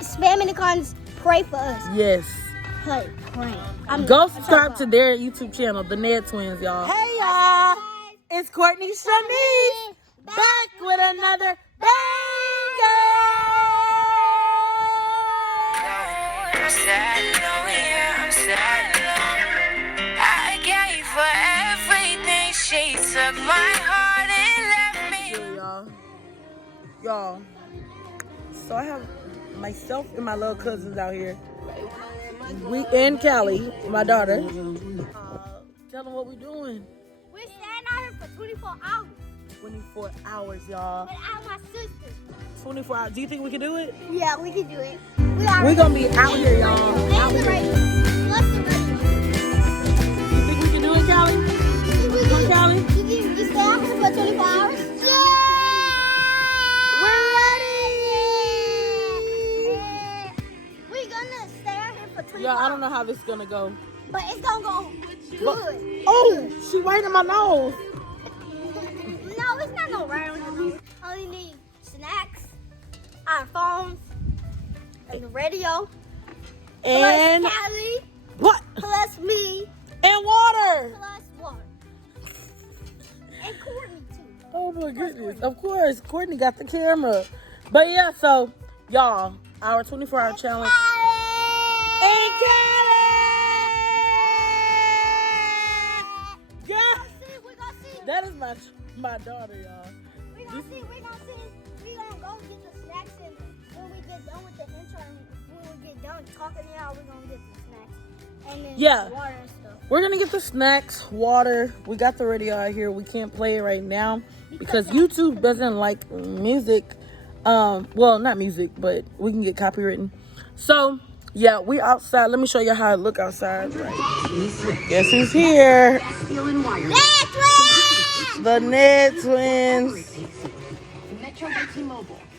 spam in the comments. Pray for us. Yes. Hey, pray. Go subscribe to their YouTube channel, the Ned Twins, y'all. Hey, y'all. It's Courtney Shanice back with another banger. I'm sad. I gave her everything. She took my heart and left me. Yeah, y'all. So I have myself and my little cousins out here. We and Callie, my daughter. Tell them what we doing. We're staying out here for 24 hours. 24 hours, y'all. Without my sister. 24 hours. Do you think we can do it? Yeah, we can do it. We're gonna be out here, y'all. Out here. You think we can do it, Callie? Come on, Callie. You stay out here for 24 hours? Yeah! We're ready! We're gonna stay out here for 24 hours. Yeah, I don't know how this is gonna go. But it's gonna go good. Oh, she right in my nose. No, it's not no round. Only need snacks, our phones, and the radio. And plus Callie, what? plus me, And water. plus water. And Courtney too. Oh my goodness. Of course, Courtney got the camera. But yeah, so y'all, our 24-hour challenge. And Callie! Yeah. We're gonna see. That is my daughter, y'all. We're gonna see. We're gonna go get the snacks, and when we get done with the intro, when we get done talking to y'all, we're gonna get the snacks. And then Yeah. water and stuff. We're gonna get the snacks, water. We got the radio out here. We can't play it right now because YouTube doesn't like music. Well, not music, but we can get copywritten. So yeah, we outside. Let me show you how it look outside. Right. Guess who's here? The Ned Twins.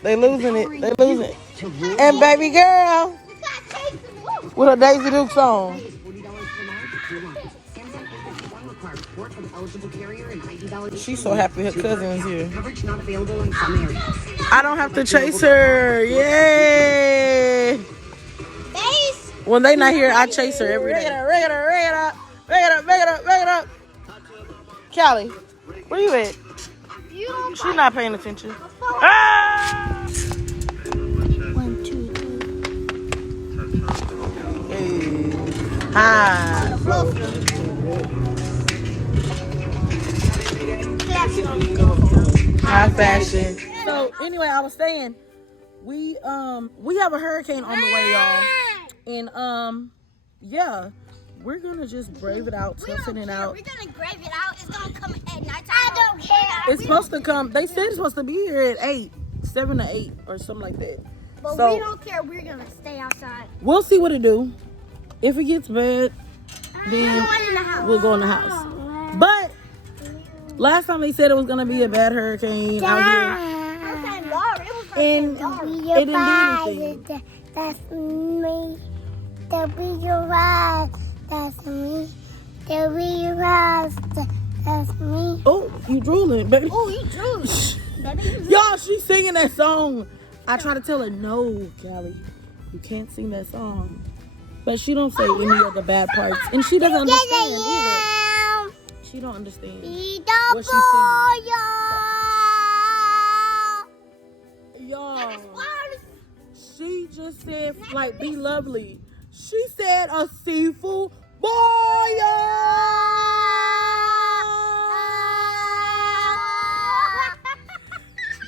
They losing it. They losing it. And baby girl with her Daisy Dukes on. She's so happy her cousin's here. I don't have to chase her. Yay! When they not here, I chase her every day. Rig it up. Callie, where you at? She's not paying attention. Ah! 1, 2, 3. Hey. Hi. High fashion. So anyway, I was saying we have a hurricane on the way, y'all. And yeah, we're gonna just brave it out, toughen it out. We're gonna brave it out. It's gonna come at night. I don't care. It's supposed to come. They said it's supposed to be here at 8, 7 to 8 or something like that. But so, we don't care. We're gonna stay outside. We'll see what it do. If it gets bad, then we'll go in the house. But last time they said it was gonna be a bad hurricane out here. And it didn't do anything. That's me. The bigger rise. That's me. The bigger rise. That's me. Oh, you drooling, baby. Oh, you drooling. Y'all, she's singing that song. I try to tell her, no, Callie, you can't sing that song. But she don't say any of the bad parts. And she doesn't understand either. She don't understand what she's singing. Y'all, she just said, like, be lovely. She said a seafood boil.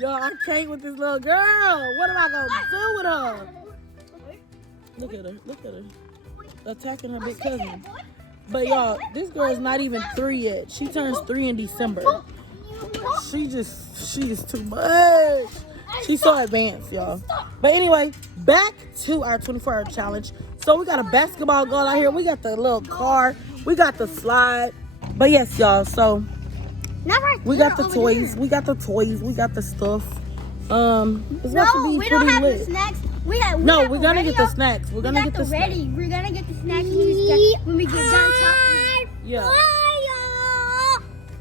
Yo, I can't with this little girl. What am I gonna do with her? Look at her. Attacking her big cousin. But y'all, this girl is not even 3 yet. She turns 3 in December. She is too much. She's so advanced, y'all. But anyway, back to our 24-hour challenge. So we got a basketball goal out here. We got the little car. We got the slide. But yes, y'all, so we got the toys. We got the stuff. It's about to be we don't pretty have lit. the snacks. We're gonna get the snacks. We're gonna get the snacks. We're gonna get the snacks when we get done talking. Yeah.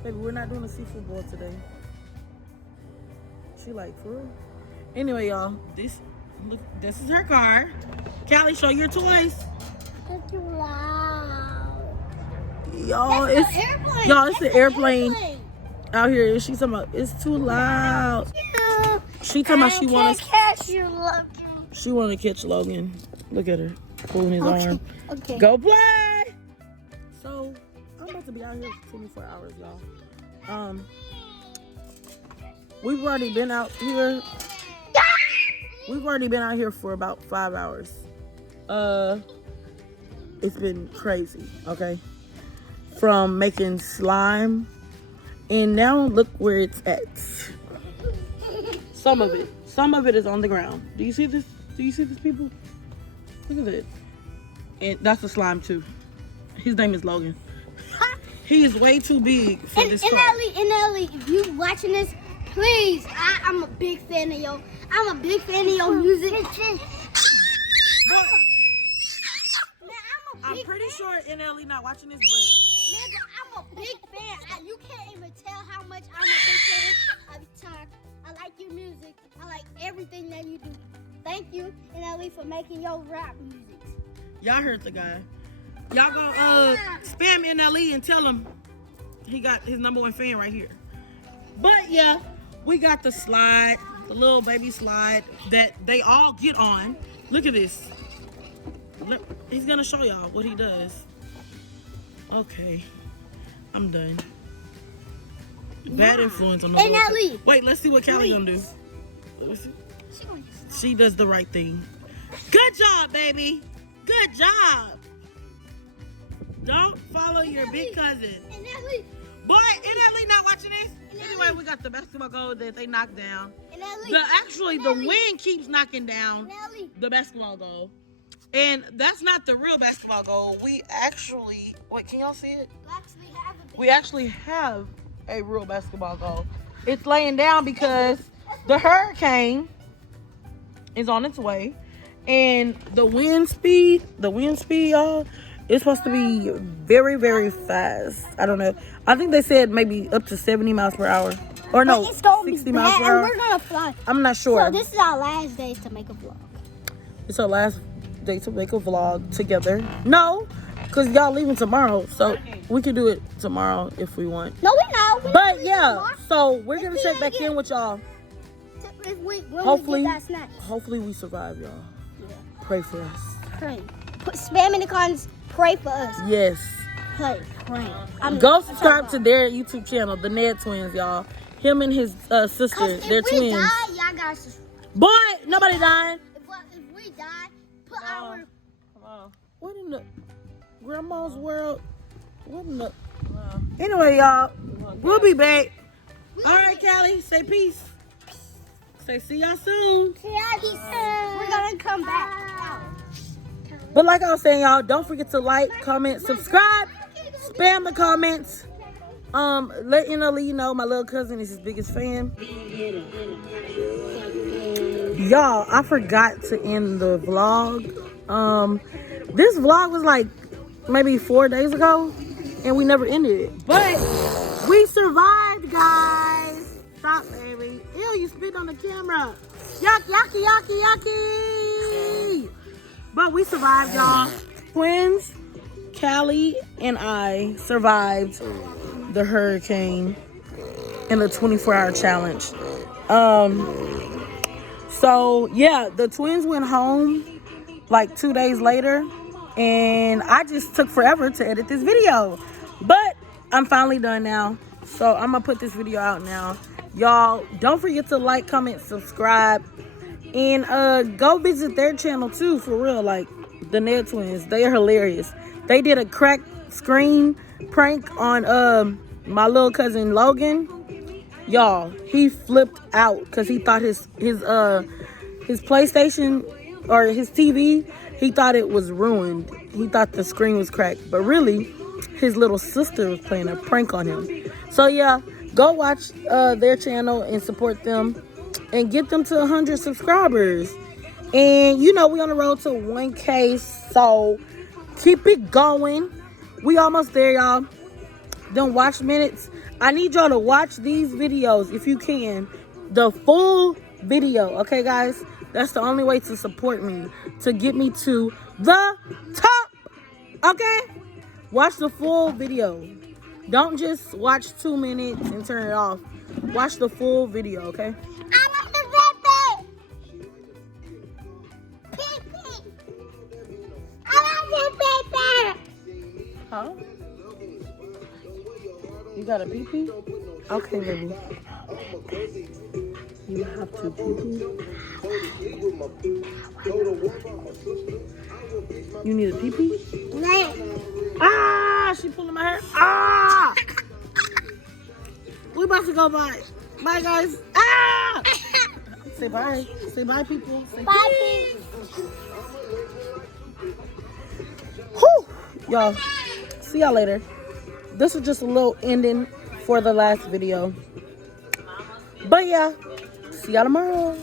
Baby, we're not doing a seafood boil today. She like, for real? Anyway, y'all, Look, this is her car. Callie, show your toys. It's too loud. Y'all, That's it's the airplane. y'all, it's That's the airplane out here. She's talking about it's too loud. She talking about she wanna catch you, Logan. she wanna catch Logan. Look at her pulling his arm. Okay. Go play. So I'm about to be out here for 24 hours, y'all. We've already been out here. We've already been out here for about 5 hours. It's been crazy, okay? From making slime, and now look where it's at. Some of it is on the ground. Do you see this? Do you see this, people? Look at it. And that's the slime too. His name is Logan. He is way too big for this car. Ellie, if you watching this, please, I'm a big fan of your. I'm a big fan of your music. I'm pretty sure NLE not watching this, Nigga, I'm a big fan. You can't even tell how much I'm a big fan of Talk. I like your music. I like everything that you do. Thank you, NLE, for making your rap music. y'all heard the guy. Y'all go spam NLE and tell him he got his #1 fan right here. But yeah, we got the slide, the little baby slide that they all get on. Look at this. Look, he's gonna show y'all what he does. Okay, I'm done. Bad influence on the Hey, little Nelly. Wait, let's see what Callie gonna do. Let's see. She gonna She does the right thing. Good job, baby. Good job. Don't follow your big cousin. NLE, Boy, NLE not watching this. Anyway, we got the basketball goal that they knocked down. NLE. The wind keeps knocking down NLE. the basketball goal. And that's not the real basketball goal. We actually, wait, can y'all see it? We actually have a real basketball goal. It's laying down because the hurricane is on its way. And the wind speed, y'all, it's supposed to be very, very fast. I don't know. I think they said maybe up to 70 miles per hour. Or no, It's gonna 60 be miles bad, per hour. and we're gonna fly. I'm not sure. So this is our last day to make a vlog. It's our last day to make a vlog together. No, because y'all leaving tomorrow. So we can do it tomorrow if we want. No, we're not. But yeah, so we're going to check back in with y'all. Hopefully, we get that snack. Hopefully we survive, y'all. Yeah. Pray for us. Pray. Spam in the comments. Pray for us. Yes. Pray. Go subscribe to their YouTube channel, the Ned Twins, y'all. Him and his sister, they're twins. If we die, y'all guys. Boy, nobody dying. If we die, put our. Come on. What in the grandma's world? What in the? Anyway, y'all, we'll be back. All right, Callie, say peace. Say see y'all soon. We're gonna come back. But like I was saying, y'all, don't forget to like, comment, subscribe, spam the comments. Let NLE know my little cousin is his biggest fan. Y'all, I forgot to end the vlog. This vlog was like maybe 4 days ago, and we never ended it. But we survived, guys. Stop, baby. Ew, you spit on the camera. Yuck, yucky, yucky, yucky. But we survived, y'all. Twins, Callie, and I survived the hurricane in the 24-hour challenge. So yeah, the twins went home like 2 days later, and I just took forever to edit this video, but I'm finally done now. So I'm gonna put this video out now. Y'all, don't forget to like, comment, subscribe, and go visit their channel too, for real. Like the Ned Twins, they are hilarious. They did a cracked screen prank on my little cousin Logan. Y'all, he flipped out because he thought his PlayStation or his TV, he thought it was ruined. He thought the screen was cracked, but really his little sister was playing a prank on him. So yeah, go watch their channel and support them and get them to 100 subscribers. And you know, we on the road to 1K, so keep it going. We almost there, y'all. Don't watch minutes. I need y'all to watch these videos if you can. The full video, okay, guys? That's the only way to support me, to get me to the top. Okay? Watch the full video. Don't just watch 2 minutes and turn it off. Watch the full video, okay? I want the baby. Pee-pee. I want the baby. Huh? You got a pee-pee? Okay, baby. You have to pee-pee. You need a pee-pee? Ah, she pulling my hair. Ah! We about to go bye. Bye, guys. Ah! Say bye. Say bye, people. Say Bye, whew. Y'all, see y'all later. This was just a little ending for the last video. But yeah, see y'all tomorrow.